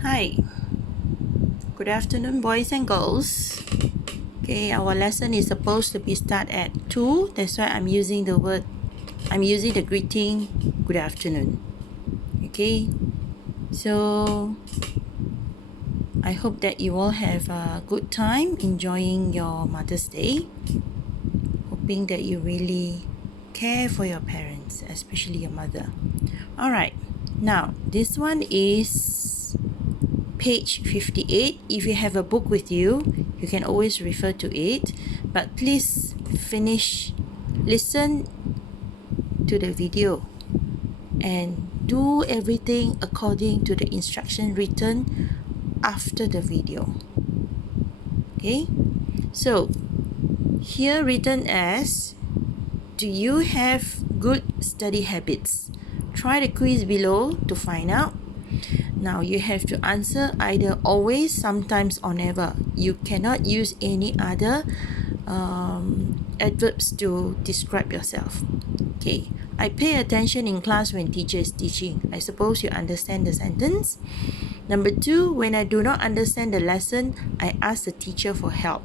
Hi, good afternoon, boys and girls. Okay, our lesson is supposed to be start at 2. That's why I'm using the greeting good afternoon. Okay, so I hope that you all have a good time enjoying your Mother's Day. Hoping that you really care for your parents, especially your mother. Alright, now this one is page 58. If you have a book with you, you can always refer to it, but please listen to the video and do everything according to the instruction written after the video. Okay, so here written as, do you have good study habits? Try the quiz below to find out. Now you have to answer either always, sometimes, or never. You cannot use any other adverbs to describe yourself. Okay, I pay attention in class when teacher is teaching. I suppose you understand the sentence. Number 2, when I do not understand the lesson, I ask the teacher for help.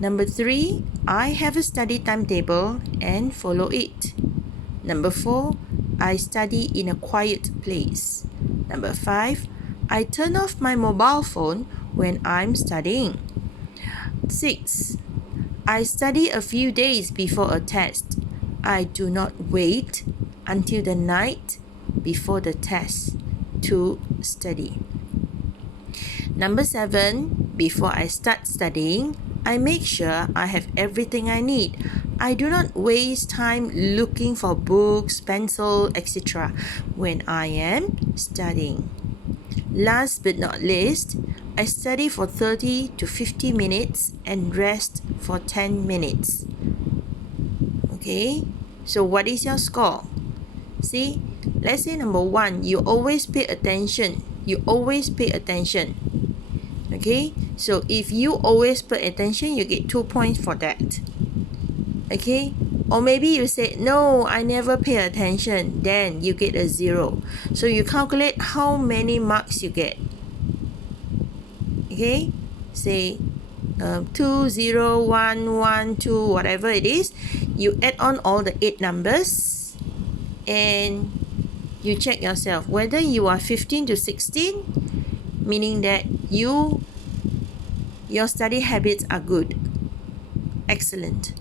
Number 3, I have a study timetable and follow it. Number 4, I study in a quiet place. Number 5, I turn off my mobile phone when I'm studying. 6, I study a few days before a test. I do not wait until the night before the test to study. Number 7, before I start studying, I make sure I have everything I need. I do not waste time looking for books, pencil, etc. when I am studying. Last but not least, I study for 30 to 50 minutes and rest for 10 minutes. Okay, so what is your score? See, let's say number 1, you always pay attention. Okay, so if you always pay attention, you get 2 points for that. Okay, or maybe you say, no, I never pay attention, then you get a 0. So you calculate how many marks you get. Okay, say 2, 0, 1, 1, 2, whatever it is. You add on all the 8 numbers and you check yourself whether you are 15 to 16, meaning that your study habits are good. Excellent.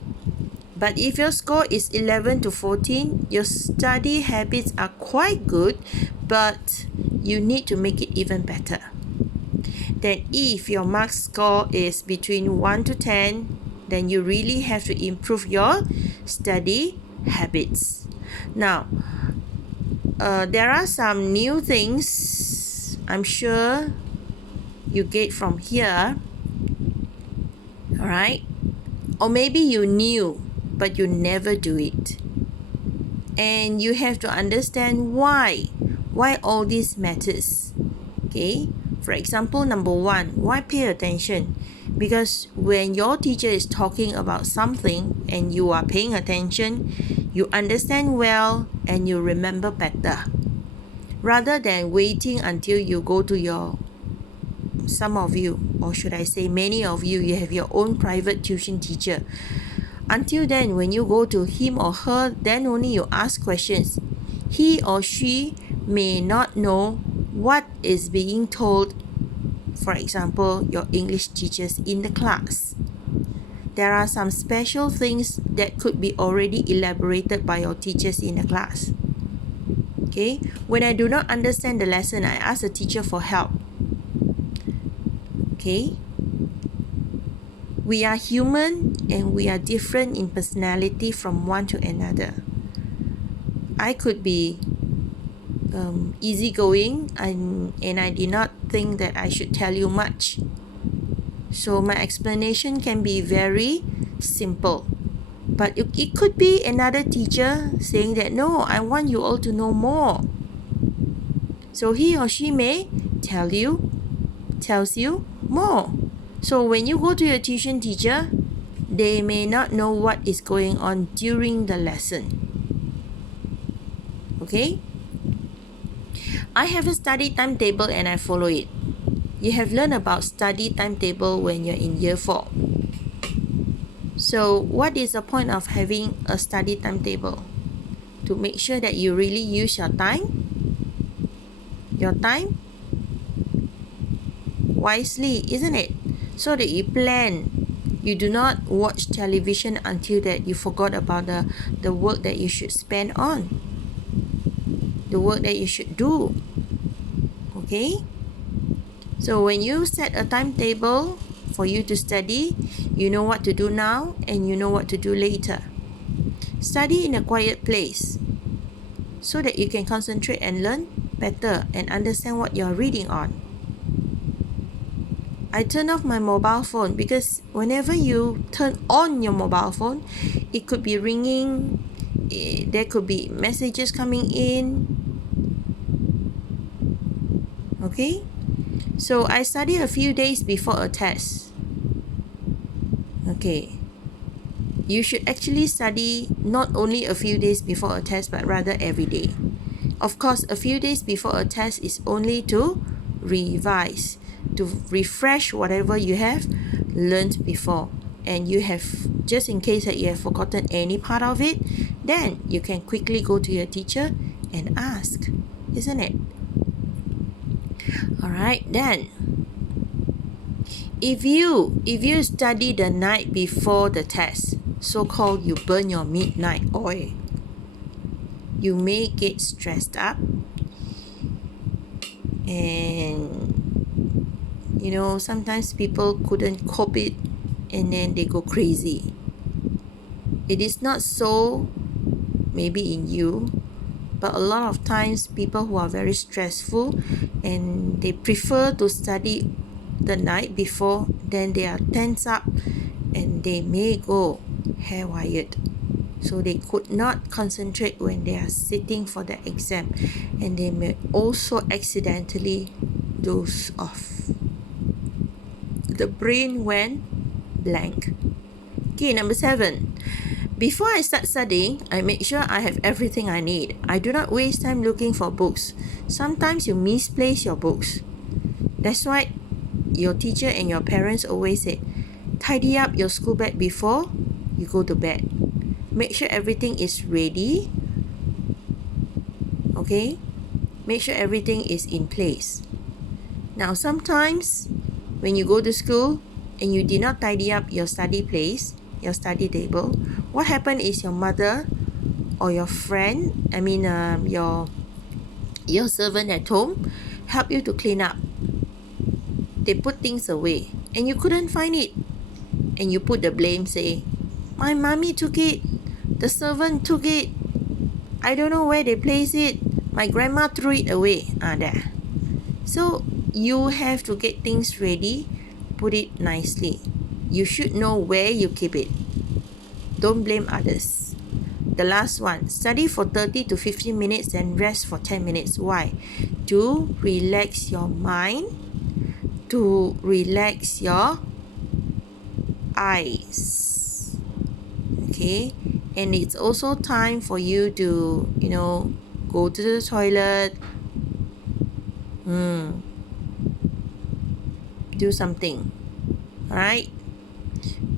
But if your score is 11 to 14, your study habits are quite good, but you need to make it even better. Then if your mark score is between 1 to 10, then you really have to improve your study habits. Now, there are some new things I'm sure you get from here. Alright? Or maybe you knew, but you never do it. And you have to understand why all this matters. Okay, for example, number 1, why pay attention? Because when your teacher is talking about something and you are paying attention, you understand well and you remember better, rather than waiting until you go to some of you, or should I say many of you, you have your own private tuition teacher. Until then, when you go to him or her, then only you ask questions. He or she may not know what is being told, for example, your English teachers in the class. There are some special things that could be already elaborated by your teachers in the class. Okay, when I do not understand the lesson, I ask the teacher for help. Okay, we are human and we are different in personality from one to another. I could be easygoing and I did not think that I should tell you much. So my explanation can be very simple. But it could be another teacher saying that, no, I want you all to know more. So he or she may tells you more. So when you go to your tuition teacher, they may not know what is going on during the lesson. Okay? I have a study timetable and I follow it. You have learned about study timetable when you're in year 4. So what is the point of having a study timetable? To make sure that you really use your time wisely, isn't it? So that you plan. You do not watch television until that you forgot about the work that you should spend on, the work that you should do. Okay? So when you set a timetable for you to study, you know what to do now and you know what to do later. Study in a quiet place so that you can concentrate and learn better and understand what you're reading on. I turn off my mobile phone because whenever you turn on your mobile phone, it could be ringing, there could be messages coming in. Okay? So I study a few days before a test. Okay. You should actually study not only a few days before a test, but rather every day. Of course, a few days before a test is only to revise, to refresh whatever you have learned before. And you have, just in case that you have forgotten any part of it, then you can quickly go to your teacher and ask, isn't it? Alright, then if you study the night before the test, so-called you burn your midnight oil, you may get stressed up and sometimes people couldn't cope it and then they go crazy. It is not so maybe in you, but a lot of times people who are very stressful and they prefer to study the night before, then they are tense up and they may go haywire. So they could not concentrate when they are sitting for the exam, and they may also accidentally doze off. The brain went blank. Okay, number 7. Before I start studying, I make sure I have everything I need. I do not waste time looking for books. Sometimes you misplace your books. That's why your teacher and your parents always say, tidy up your school bag before you go to bed. Make sure everything is ready. Okay? Make sure everything is in place. Now, sometimes when you go to school and you did not tidy up your study place, your study table, what happened is your mother or your friend, your servant at home, help you to clean up. They put things away and you couldn't find it. And you put the blame, say, my mommy took it. The servant took it. I don't know where they placed it. My grandma threw it away. There. So you have to get things ready, put it nicely. You should know where you keep it. Don't blame others. The last one, study for 30 to 15 minutes and rest for 10 minutes. Why? To relax your mind, to relax your eyes. Okay? And it's also time for you to, go to the toilet. Do something. Alright?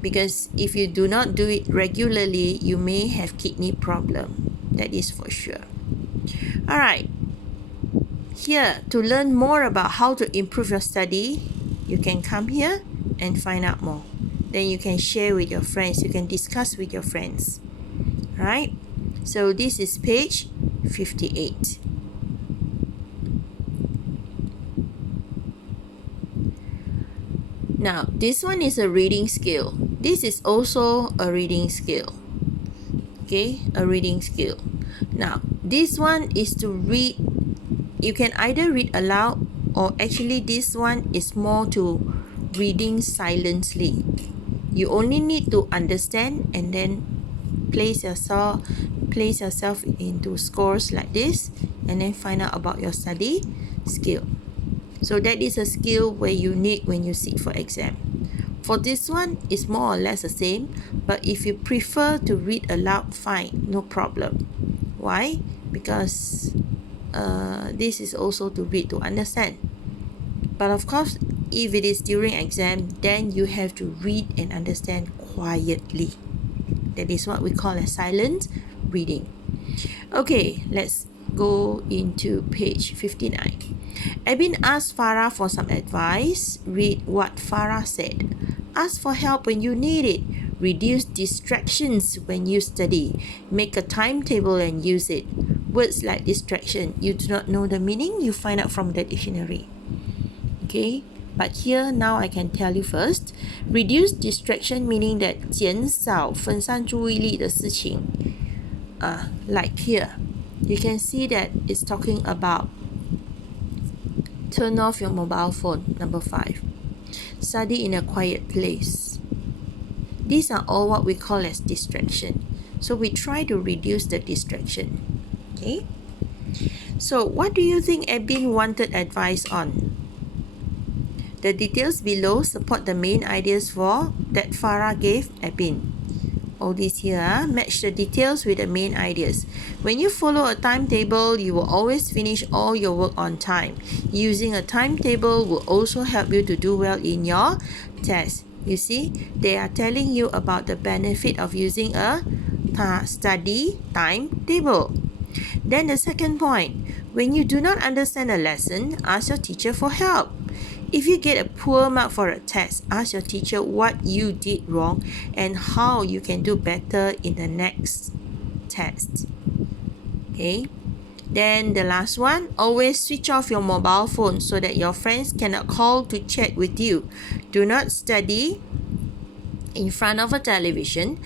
Because if you do not do it regularly, you may have kidney problem. That is for sure. Alright. Here, to learn more about how to improve your study, you can come here and find out more. Then you can share with your friends. You can discuss with your friends. Right? So this is page 58. Now, this one is a reading skill. This is also a reading skill. Okay, a reading skill. Now, this one is to read. You can either read aloud, or actually this one is more to reading silently. You only need to understand and then place yourself into scores like this, and then find out about your study skill. So that is a skill where you need when you sit for exam. For this one, it's more or less the same, but if you prefer to read aloud, fine, no problem. Why? Because this is also to read to understand. But of course, if it is during exam, then you have to read and understand quietly. That is what we call a silent reading. Okay, let's go into page 59. Abin asked Farah for some advice. Read what Farah said. Ask for help when you need it. Reduce distractions when you study. Make a timetable and use it. Words like distraction, you do not know the meaning, you find out from the dictionary. Okay, but here now I can tell you first. Reduce distraction meaning that 减少分散注意力的事情。Like here, you can see that it's talking about turn off your mobile phone, number 5. Study in a quiet place. These are all what we call as distraction. So we try to reduce the distraction. Okay. So what do you think Abin wanted advice on? The details below support the main ideas that Farah gave Abin. All these here match the details with the main ideas. When you follow a timetable, you will always finish all your work on time. Using a timetable will also help you to do well in your test. You see, they are telling you about the benefit of using a study timetable. Then the second point, when you do not understand a lesson, ask your teacher for help. If you get a poor mark for a test, ask your teacher what you did wrong and how you can do better in the next test. Okay. Then the last one, always switch off your mobile phone so that your friends cannot call to chat with you. Do not study in front of a television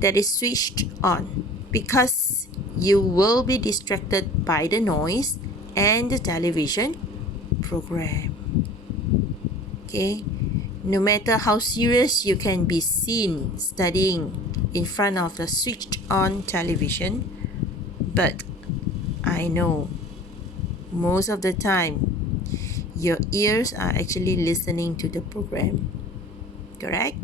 that is switched on because you will be distracted by the noise and the television program. Okay, no matter how serious you can be seen studying in front of the switched on television, but I know most of the time your ears are actually listening to the program. Correct?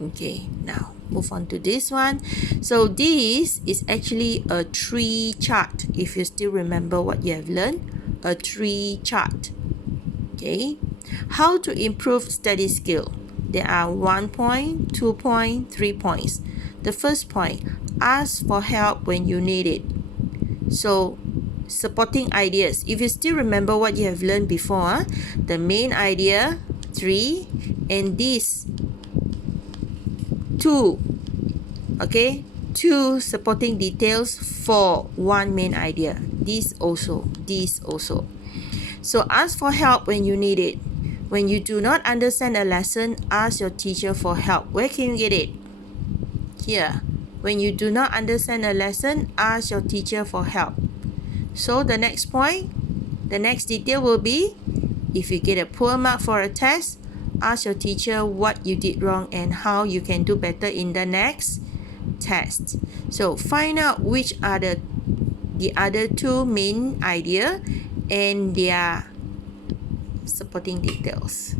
Okay, now move on to this one. So this is actually a tree chart. If you still remember what you have learned, a tree chart. Okay, how to improve study skill. There are 1 point, 2 point, 3 points. The first point, ask for help when you need it. So supporting ideas. If you still remember what you have learned before, the main idea 3 and these 2, okay, 2 supporting details for 1 main idea. These also. So ask for help when you need it. When you do not understand a lesson, ask your teacher for help. Where can you get it? Here. When you do not understand a lesson, ask your teacher for help. So the next point, the next detail will be, if you get a poor mark for a test, ask your teacher what you did wrong and how you can do better in the next test. So find out which are the other 2 main idea and their supporting details.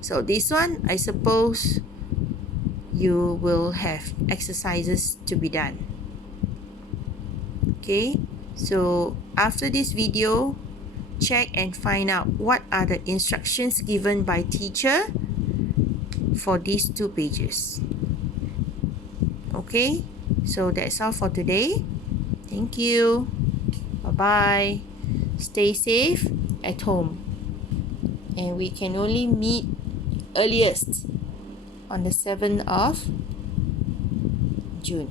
So this one, I suppose you will have exercises to be done. Okay, so after this video, check and find out what are the instructions given by teacher for these 2 pages. Okay, so that's all for today. Thank you. Bye-bye. Stay safe at home. And we can only meet earliest on the 7th of June.